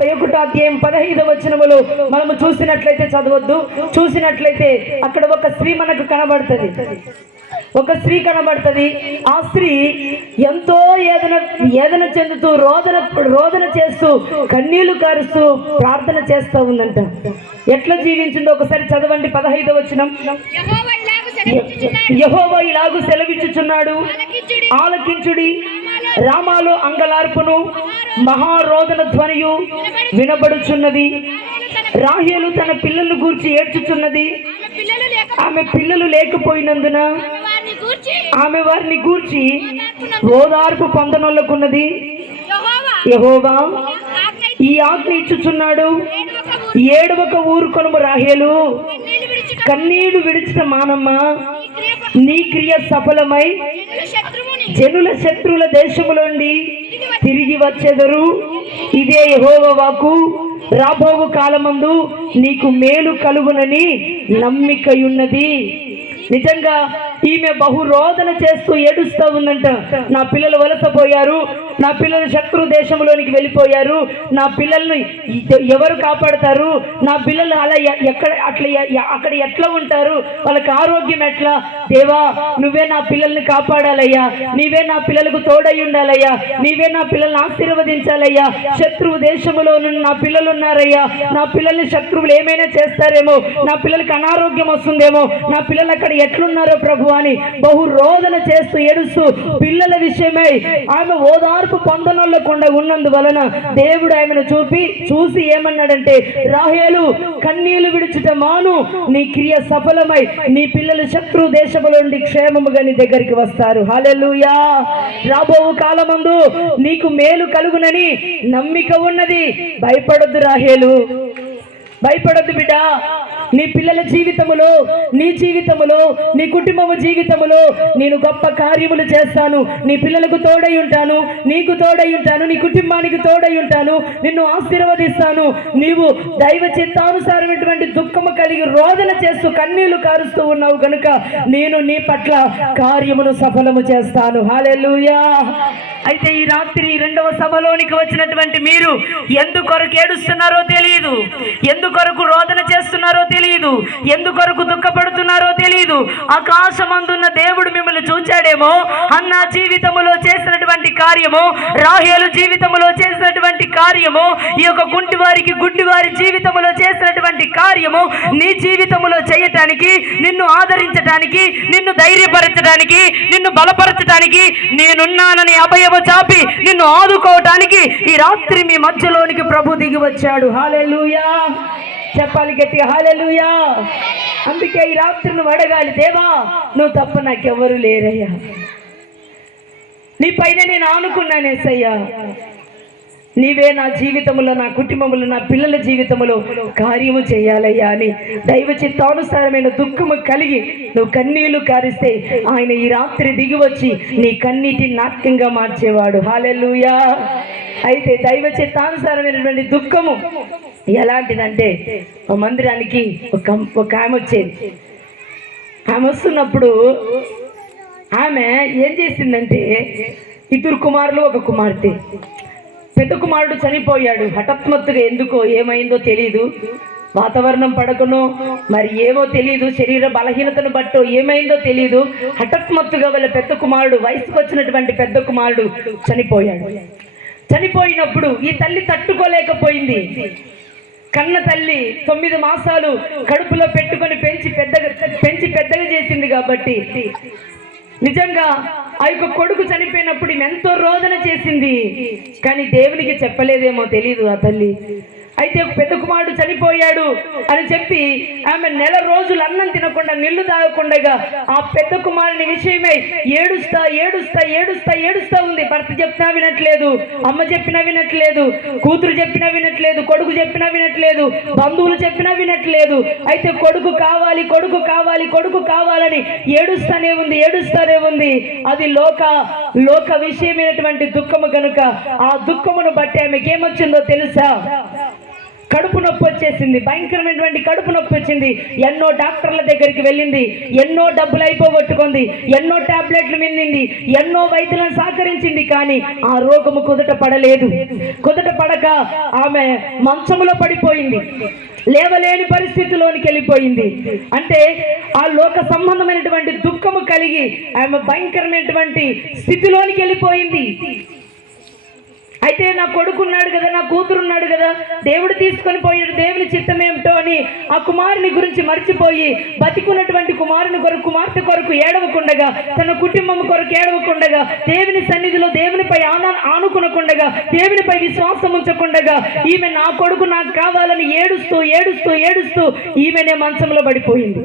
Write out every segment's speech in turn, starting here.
31వ అధ్యాయం 15వ వచనములో మనము చూసినట్లయితే, చదవద్దు, చూసినట్లయితే అక్కడ ఒక స్త్రీ మనకు కనబడుతుంది. ఒక స్త్రీ కనబడుతుంది. ఆ స్త్రీ ఎంతో ఏదన చెందుతూ రోదన చేస్తూ కన్నీళ్లు కారుస్తూ ప్రార్థన చేస్తూ ఉందంట. ఎట్లా జీవించిందో ఒకసారి చదవండి. 15వ వచనం. యెహోవా ఇలాగు సెలవిచ్చుచున్నాడు, ఆలకించుడి, రామాలో అంగలార్పును మహారోదన ధ్వనియు వినబడుచున్నది. రాహేలు తన పిల్లలను గూర్చి ఏడ్చుచున్నది. ఆమె పిల్లలు లేకపోయినందున ఆమె వారిని గూర్చి ఓదార్పు పొందనొల్లకున్నది. యెహోవా ఈ ఆజ్ఞ ఇచ్చుచున్నాడు, ఏడవక ఊరుకొనుము రాహేలు, కన్నీడు విడిచిన మానమ్మ, నీ క్రియ సఫలమై జనుల శత్రువుల దేశములోండి తిరిగి వచ్చెదరు. ఇదే యెహోవా వాక్కు, రాబోవు కాలమందు నీకు మేలు కలుగునని నమ్మికయున్నది. నిజంగా ఈమె బహురోదన చేస్తూ ఏడుస్తూ ఉందంట. నా పిల్లలు వలసపోయారు, నా పిల్లలు శత్రు దేశంలోనికి వెళ్ళిపోయారు, నా పిల్లల్ని ఎవరు కాపాడతారు, నా పిల్లలు అలా అక్కడ ఎట్లా ఉంటారు, వాళ్ళకి ఆరోగ్యం ఎట్లా, దేవా నువ్వే నా పిల్లల్ని కాపాడాలయ్యా, నీవే నా పిల్లలకు తోడై ఉండాలయ్యా, నీవే నా పిల్లల్ని ఆశీర్వదించాలయ్యా. శత్రువు దేశంలో నా పిల్లలు ఉన్నారయ్యా, నా పిల్లల్ని శత్రువులు ఏమైనా చేస్తారేమో, నా పిల్లలకి అనారోగ్యం వస్తుందేమో, నా పిల్లలు అక్కడ ఎట్లున్నారో ప్రభు అని బహురోదన చేస్తూ ఏడుస్తూ పిల్లల విషయమై ఆమె ఓదార్పు పొందనొల్లకుండా ఉన్నందువలన దేవుడు ఆమెను చూసి ఏమన్నాడంటే, రాహేలు కన్నీళ్లు విడుచుట మాను, నీ క్రియ సఫలమై నీ పిల్లలు శత్రు దేశములో నుండి క్షేమముగా నీ దగ్గరికి వస్తారు. హల్లెలూయా. రాబో కాలమందు నీకు మేలు కలుగునని నమ్మిక ఉన్నది. భయపడొద్దు రాహేలు, భయపడొద్దు బిడ్డ. నీ పిల్లల జీవితములో, నీ జీవితములో, నీ కుటుంబము జీవితములో నేను గొప్ప కార్యములు చేస్తాను. నీ పిల్లలకు తోడై ఉంటాను, నీకు తోడై ఉంటాను, నీ కుటుంబానికి తోడై ఉంటాను, నిన్ను ఆశీర్వదిస్తాను. నీవు దైవ చిత్తానుసారమైనటువంటి దుఃఖము కలిగి రోదన చేస్తూ కన్నీళ్లు కారుస్తూ ఉన్నావు కనుక నేను నీ పట్ల కార్యమును సఫలము చేస్తాను. హల్లెలూయా. అయితే ఈ రాత్రి 2వ సభలోనికి వచ్చినటువంటి మీరు ఎందుకొరకు ఏడుస్తున్నారో తెలియదు, ఎందుకొరకు రోదన చేస్తున్నారో తెలియదు, ఎందుకొరకు దుఃఖపడుతున్నారో తెలియదు. ఆకాశమందున్న దేవుడు మిమ్మల్ని చూచాడేమో. అన్నా జీవితములో చేసినటువంటి కార్యము, రాహేలు జీవితములో చేసినటువంటి కార్యము, ఈ యొక్క కుంటివారికి గుడ్డివారి జీవితములో చేసినటువంటి కార్యము నీ జీవితములో చేయటానికి, నిన్ను ఆదరించడానికి, నిన్ను ధైర్యపరచడానికి, నిన్ను బలపరచడానికి, నేనున్నానని అభయము చాపి నిన్ను ఆదుకోవటానికి ఈ రాత్రి మీ మధ్యలోనికి ప్రభు దిగి వచ్చాడు. హల్లెలూయా. చెప్పాలి గట్టిగా హల్లెలూయా. అందుకే ఈ రాత్రి నువ్వు అడగాలి, దేవా నువ్వు తప్ప నాకెవరు లేరయ్యా, నీ పైన నేను ఆనుకున్నాను యేసయ్యా, నీవే నా జీవితంలో, నా కుటుంబంలో, నా పిల్లల జీవితంలో కార్యము చేయాలయ్యా అని దైవ చిత్తానుసారమైన దుఃఖము కలిగి నువ్వు కన్నీళ్లు కారిస్తే ఆయన ఈ రాత్రి దిగి వచ్చి నీ కన్నీటి నాట్యంగా మార్చేవాడు. హల్లెలూయా. అయితే దైవ చిత్తానుసారమైనటువంటి దుఃఖము ఎలాంటిదంటే, మందిరానికి ఒక ఆమె వచ్చేది. ఆమె వస్తున్నప్పుడు ఆమె ఏం చేసిందంటే, 2 కుమారులు 1 కుమార్తె. పెద్ద కుమారుడు చనిపోయాడు. హఠాత్మత్తుగా ఎందుకో ఏమైందో తెలియదు, వాతావరణం పడకనో మరి ఏమో తెలియదు, శరీర బలహీనతను బట్టో ఏమైందో తెలియదు, హఠాత్మత్తుగా వాళ్ళ పెద్ద కుమారుడు, వయసుకు వచ్చినటువంటి పెద్ద కుమారుడు చనిపోయాడు. చనిపోయినప్పుడు ఈ తల్లి తట్టుకోలేకపోయింది. కన్న తల్లి 9 మాసాలు కడుపులో పెట్టుకొని పెంచి పెద్దగా చేసింది కాబట్టి నిజంగా ఆ యొక్క కొడుకు చనిపోయినప్పుడు ఎంతో రోదన చేసింది. కానీ దేవునికి చెప్పలేదేమో తెలియదు ఆ తల్లి. అయితే పెద్ద కుమారుడు చనిపోయాడు అని చెప్పి ఆమె 1 రోజులు అన్నం తినకుండా, నీళ్లు తాగకుండా ఆ పెద్ద కుమారుని విషయమై ఏడుస్తా ఉంది. భర్త చెప్పినా వినట్లేదు, అమ్మ చెప్పినా వినట్లేదు, కూతురు చెప్పినా వినట్లేదు, కొడుకు చెప్పినా వినట్లేదు, బంధువులు చెప్పినా వినట్లేదు. అయితే కొడుకు కావాలని ఏడుస్తానే ఉంది. అది లోక విషయమైనటువంటి దుఃఖము కనుక ఆ దుఃఖమును బట్టి ఆమెకి ఏమొచ్చిందో తెలుసా? కడుపు నొప్పి వచ్చేసింది, భయంకరమైనటువంటి కడుపు నొప్పి వచ్చింది. ఎన్నో డాక్టర్ల దగ్గరికి వెళ్ళింది, ఎన్నో డబ్బులు అయిపోగొట్టుకుంది, ఎన్నో టాబ్లెట్లు మింగింది, ఎన్నో వైద్యులను సహకరించింది. కానీ ఆ రోగము కుదుట పడలేదు. కుదుట పడక ఆమె మంచములో పడిపోయింది, లేవలేని పరిస్థితిలోనికి వెళ్ళిపోయింది. అంటే ఆ లోక సంబంధమైనటువంటి దుఃఖము కలిగి ఆమె భయంకరమైనటువంటి స్థితిలోనికి వెళ్ళిపోయింది. అయితే నా కొడుకున్నాడు కదా, నా కూతురున్నాడు కదా, దేవుడు తీసుకొని పోయాడు, దేవుని చిత్తం ఏమిటో అని ఆ కుమారుని గురించి మర్చిపోయి బతికున్నటువంటి కుమారుని కొరకు, కుమార్తె కొరకు ఏడవకుండగా, తన కుటుంబం కొరకు ఏడవకుండగా, దేవుని సన్నిధిలో దేవునిపై ఆనుకునకుండగా, దేవునిపై విశ్వాసం ఉంచకుండగా, ఈమె నా కొడుకు నాకు కావాలని ఏడుస్తూ ఏడుస్తూ ఏడుస్తూ ఈమెనే మంచంలో పడిపోయింది.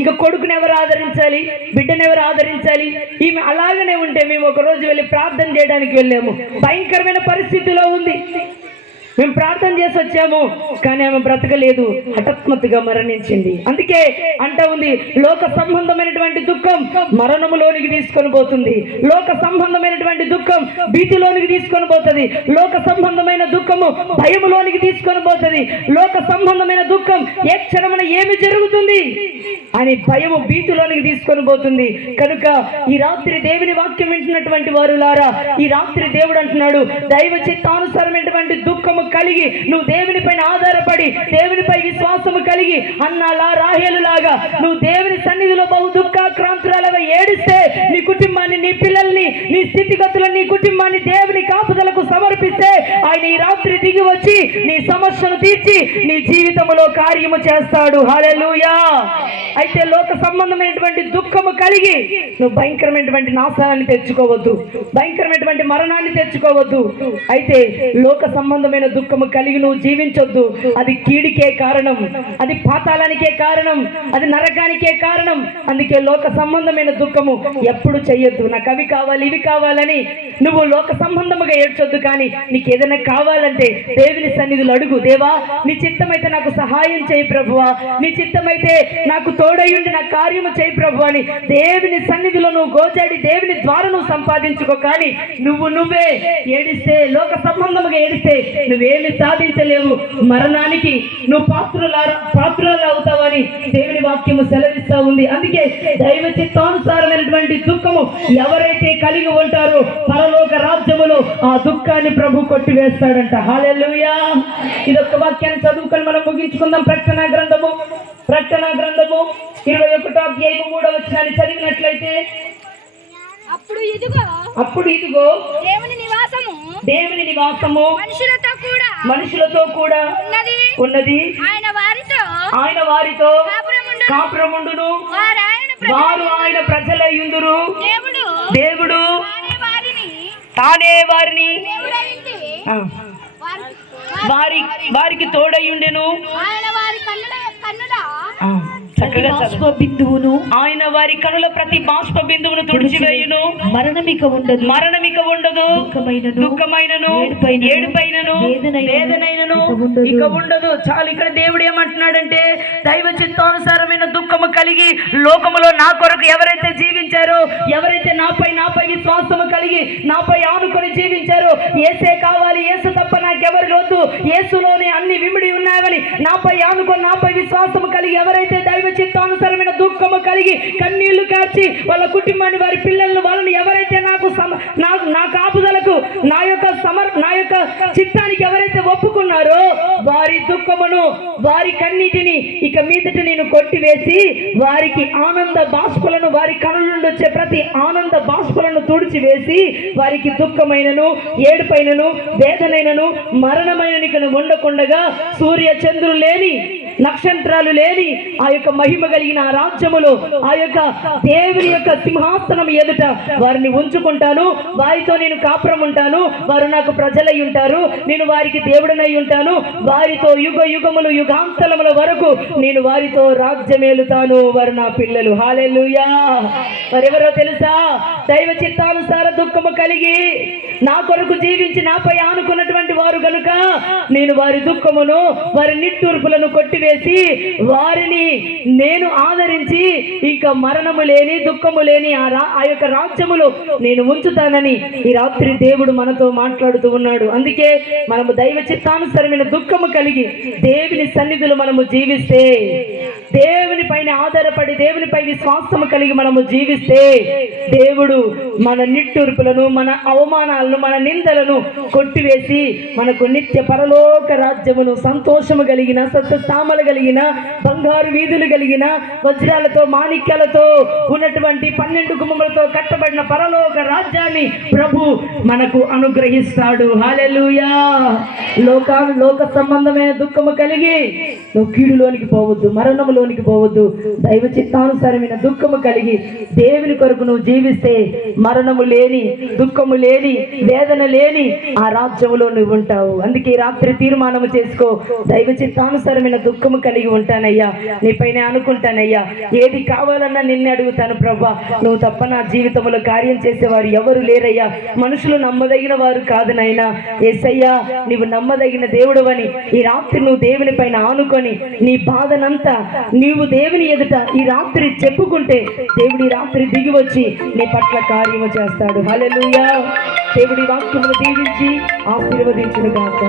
ఇంకా కొడుకుని ఎవరు ఆదరించాలి, బిడ్డను ఎవరు ఆదరించాలి? ఈమె అలాగనే ఉంటే మేము ఒకరోజు వెళ్ళి ప్రార్థన చేయడానికి వెళ్ళాము. భయంకరమైన పరిస్థితిలో ఉంది. మేము ప్రార్థన చేసి వచ్చాము, కానీ ఆమె బ్రతకలేదు, హఠాత్మత్తుగా మరణించింది. అందుకే అంటా ఉంది, లోక సంబంధమైనటువంటి దుఃఖం మరణములోనికి తీసుకొని పోతుంది. లోక సంబంధమైనటువంటి దుఃఖం భీతిలోనికి తీసుకొని పోతుంది. లోక సంబంధమైన దుఃఖము భయములోనికి తీసుకొని పోతుంది. లోక సంబంధమైన దుఃఖం ఏ క్షణమున ఏమి జరుగుతుంది అని భయము భీతిలోనికి తీసుకొని పోతుంది. కనుక ఈ రాత్రి దేవుని వాక్యం వింటున్నటువంటి వారులారా, ఈ రాత్రి దేవుడు అంటున్నాడు, దైవ చిత్తానుసారమైనటువంటి దుఃఖము కలిగి నువ్వు దేవుని పైన ఆధారపడి, దేవునిపై విశ్వాసము కలిగి, అన్నాలా రాహేలు లాగా నువ్వు దేవుని సన్నిధిలో బహు దుఃఖాక్రాంతురాలుగా ఏడిస్తే, నీ కుటుంబాన్ని, నీ పిల్లల్ని, నీ స్థితిగతులను, నీ కుటుంబాన్ని దేవుని కాపుదలకు సమర్పిస్తే, ఆయన ఈ రాత్రి దిగి వచ్చి నీ సమస్యను తీర్చి నీ జీవితంలో కార్యము చేస్తాడు. హల్లెలూయా. అయితే లోక సంబంధమైనటువంటి దుఃఖము కలిగి నువ్వు భయంకరమైనటువంటి నాశనాన్ని తెచ్చుకోవద్దు, భయంకరమైనటువంటి మరణాన్ని తెచ్చుకోవద్దు. అయితే లోక సంబంధమైన దుఃఖము కలిగి నువ్వు జీవించొద్దు. అది కీడికే కారణం, అది పాతాళానికే కారణం, అది నరకానికే కారణం. అందుకే లోక సంబంధమైన దుఃఖము ఎప్పుడు చెయ్యొద్దు. నాకు అవి కావాలి, ఇవి కావాలని నువ్వు లోక సంబంధముగా ఏడ్చొద్దు. కానీ నీకు ఏదైనా కావాలంటే దేవుని సన్నిధిలో అడుగు. దేవా, నీ చిత్తమైతే నాకు సహాయం చేయి ప్రభువా, నీ చిత్తమైతే నాకు తోడయుండి నా కార్యము చేయి ప్రభు అని దేవుని సన్నిధిలో నువ్వు గోచాడి దేవుని ద్వారా నువ్వు సంపాదించుకో. కానీ నువ్వే ఏడిస్తే, లోక సంబంధముగా ఏడిస్తే నువ్వేమి సాధించలేవు. మరణానికి నువ్వు పాత్రులు అవుతావని దేవుని వాక్యము సెలవిస్తా ఉంది. అందుకే దైవ చిత్తానుసారమైనటువంటి దుఃఖము ఎవరైతే కలిగి ఉంటారో పరలోక రాజ్యములో ఆ దుఃఖాన్ని ప్రభు కొట్టివేస్తాడంట. హల్లెలూయా. ఇదొక వాక్యాన్ని చదువుకొని మనం ముగించుకుందాం. ప్రకటన గ్రంథము 21వ అధ్యాయము 3వ వచనాన్ని చదివినట్లయితే, అప్పుడు ఇదిగో దేవుని నివాసము మనుషులతో కూడా ఉన్నది. ఆయన వారితో కాపురముండును, వారు ఆయన ప్రజలయ్యుందురు. దేవుడు తానే వారిని వారికి తోడయుండెను. చక్కగా బిందువును ఆయన వారి కనుల ప్రతి బాష్ప బిందువును తుడిచివేయును. మరణమిక ఉండదు, దుఃఖమైనను ఏడుపైనను వేదనైనను ఇక ఉండదు. చాలు. ఇక్కడ దేవుడు ఏమంటున్నాడంటే, దైవ చిత్తానుసారమైన దుఃఖము కలిగి లోకములో నా కొరకు ఎవరైతే జీవించారో, ఎవరైతే నాపై విశ్వాసము కలిగి నాపై ఆనుకొని జీవించారో, యేసే కావాలి, యేసు తప్ప నాకెవరు వద్దు, యేసులోనే అన్ని విమిడి ఉన్నాయని నాపై ఆనుకొని నాపై విశ్వాసము కలిగి ఎవరైతే దైవ చిత్తానుసారమైన దుఃఖము కలిగి కన్నీళ్లు కార్చి వాళ్ళ కుటుంబాన్ని, వారి పిల్లలను, వాళ్ళని ఎవరైతే నా కాపుదలకు, నా యొక్క చిత్తానికి ఎవరైతే ఒప్పుకున్నారో వారి దుఃఖమును, వారి కన్నీటిని ఇక మీదట నేను కొట్టివేసి వారికి ఆనంద బాష్పలను, వారి కనుల నుండి వచ్చే ప్రతి ఆనంద బాష్పలను తుడిచివేసి వారికి దుఃఖమైనను ఏడుపైనను వేదనైనను మరణమైనను ఉండకుండగా సూర్య చంద్రులు లేని, నక్షత్రాలు లేని ఆ యొక్క మహిమ కలిగిన రాజ్యములో, ఆ యొక్క దేవుని యొక్క సింహాసనం ఎదుట వారిని ఉంచుకుంటాను. వారితో నేను కాపురం ఉంటాను, వారు నాకు ప్రజలై ఉంటారు, నేను వారికి దేవుడనై ఉంటాను. వారితో యుగ యుగములు యుగాంతరముల వరకు నేను వారితో రాజ్యమేలుతాను. వారు నా పిల్లలు. హల్లెలూయా. వారెవరో తెలుసా? దైవ చిత్తానుసార దుఃఖము కలిగి నా కొరకు జీవించి నాపై ఆనుకున్నటువంటి వారు గనుక నేను వారి దుఃఖమును వారి నిట్టూర్పులను కొట్టివేసి వారిని నేను ఆదరించి ఇంకా మరణము లేని దుఃఖము లేని ఆ యొక్క రాజ్యములో నేను ఉంచుతానని ఈ రాత్రి దేవుడు మనతో మాట్లాడుతూ ఉన్నాడు. అందుకే మనము దైవ చిత్తానుసరమైన దుఃఖము కలిగి దేవుని సన్నిధిలో మనము జీవిస్తే, దేవుని పైన ఆధారపడి దేవునిపై విశ్వాసము కలిగి మనము జీవిస్తే దేవుడు మన నిట్టూర్పులను మన అవమానాలను మన నిందలను కొట్టివేసి మనకు నిత్య పరలోక రాజ్యమును సంతోషము కలిగిన సత్యస్థామలు కలిగిన బంగారు వీధులు కలిగిన వజ్రాలతో మాణిక్యాలతో ఉన్నటువంటి 12 గుమ్మములతో కట్టబడిన పరలోక రాజ్యాన్ని ప్రభు మనకు అనుగ్రహిస్తాడు. హల్లెలూయా. లోక సంబంధమైన దుఃఖము కలిగి నువ్వు కీడులోనికి పోవద్దు, మరణములోనికి పోవద్దు. దైవ చిత్తానుసారమైన దుఃఖము కలిగి దేవుని కొరకు నువ్వు జీవిస్తే మరణము లేని, దుఃఖము లేని, వేదన లేని ఆ రాజ్యములో నువ్వు ఉంటావు. అందుకే రాత్రి తీర్మానము చేసుకో, దైవ చిత్తానుసారమైన దుఃఖము కలిగి ఉంటానయ్యా, నీపైన అనుకుంటానయ్యా, ఏది కావాలన్నా నిన్నే అడుగుతాను ప్రభా, నువ్వు తప్ప నా జీవితంలో కార్యం చేసేవారు ఎవరు లేరయ్యా, మనుషులు నమ్మదగిన వారు కాదు నాయనా. యేసయ్యా నీవు నమ్మదగిన దేవుడవని ఈ రాత్రి నువ్వు దేవుని పైన ఆనుకొని నీ బాధనంతా నీవు దేవుని ఎదుట ఈ రాత్రి చెప్పుకుంటే దేవుడి రాత్రి దిగి వచ్చి నీ పట్ల కార్యము చేస్తాడు. హల్లెలూయా. దేవుడి వాక్యమును దీవించి ఆశీర్వదించును గాక.